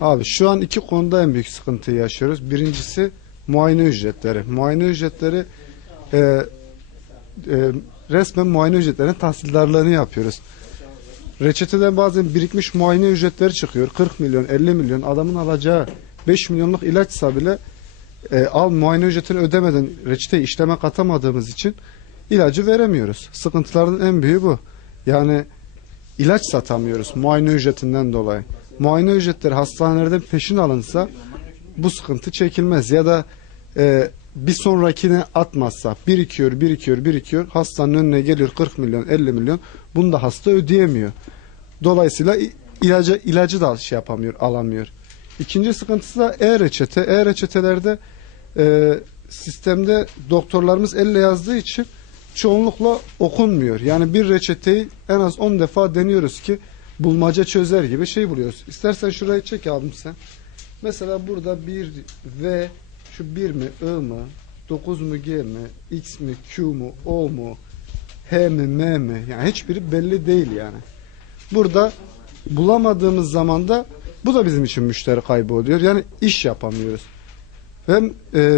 Abi şu an iki konuda en büyük sıkıntıyı yaşıyoruz. Birincisi muayene ücretleri. Muayene ücretleri e, resmen muayene ücretlerinin tahsildarlığını yapıyoruz. Reçeteden bazen birikmiş muayene ücretleri çıkıyor. 40 milyon, 50 milyon adamın alacağı 5 milyonluk ilaçsa bile muayene ücretini ödemeden reçeteyi işleme katamadığımız için ilacı veremiyoruz. Sıkıntıların en büyüğü bu. Yani ilaç satamıyoruz muayene ücretinden dolayı. Muayene ücretleri hastanelerden peşin alınsa bu sıkıntı çekilmez. Ya da bir sonrakine atmazsa birikiyor. Hastanın önüne geliyor 40 milyon 50 milyon. Bunu da hasta ödeyemiyor. Dolayısıyla ilacı da alamıyor. İkinci sıkıntısı da e-reçete. E-reçetelerde sistemde doktorlarımız elle yazdığı için çoğunlukla okunmuyor. Yani bir reçeteyi en az 10 defa deniyoruz ki bulmaca çözer gibi şey buluyoruz. İstersen şurayı çek abim sen. Mesela burada bir V, şu 1 mi, I mı, 9 mu, G mi, X mi, Q mu, O mu, H mi, M mi? Yani hiçbiri belli değil yani. Burada bulamadığımız zaman da bu da bizim için müşteri kaybı oluyor. Yani iş yapamıyoruz. Hem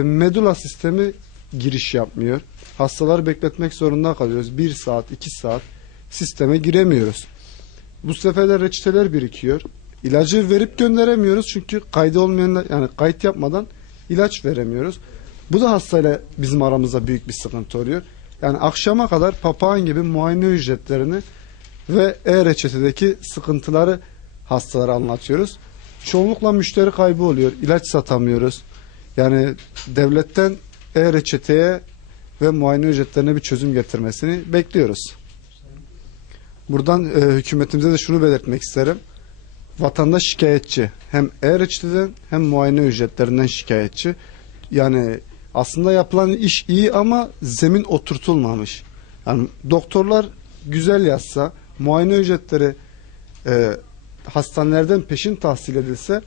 medula sistemi giriş yapmıyor. Hastaları bekletmek zorunda kalıyoruz. 1 saat, 2 saat sisteme giremiyoruz. Bu sefer de reçeteler birikiyor. İlacı verip gönderemiyoruz çünkü kaydı olmayan, yani kayıt yapmadan ilaç veremiyoruz. Bu da hastayla bizim aramızda büyük bir sıkıntı oluyor. Yani akşama kadar papağan gibi muayene ücretlerini ve e-reçetedeki sıkıntıları hastalara anlatıyoruz. Çoğunlukla müşteri kaybı oluyor. İlaç satamıyoruz. Yani devletten e-reçeteye ve muayene ücretlerine bir çözüm getirmesini bekliyoruz. Buradan hükümetimize de şunu belirtmek isterim. Vatandaş şikayetçi. Hem e-reçeteden hem muayene ücretlerinden şikayetçi. Yani aslında yapılan iş iyi ama zemin oturtulmamış. Yani doktorlar güzel yazsa, muayene ücretleri hastanelerden peşin tahsil edilse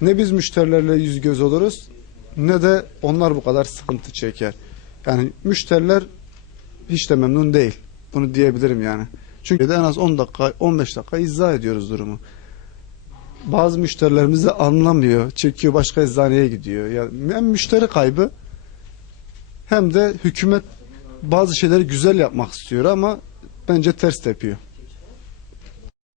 ne biz müşterilerle yüz göz oluruz ne de onlar bu kadar sıkıntı çeker. Yani müşteriler hiç de memnun değil. Bunu diyebilirim yani. Çünkü de en az 10 dakika, 15 dakika izah ediyoruz durumu. Bazı müşterilerimiz de anlamıyor. Çekiyor başka eczaneye gidiyor. Yani hem müşteri kaybı hem de hükümet bazı şeyleri güzel yapmak istiyor ama bence ters tepiyor.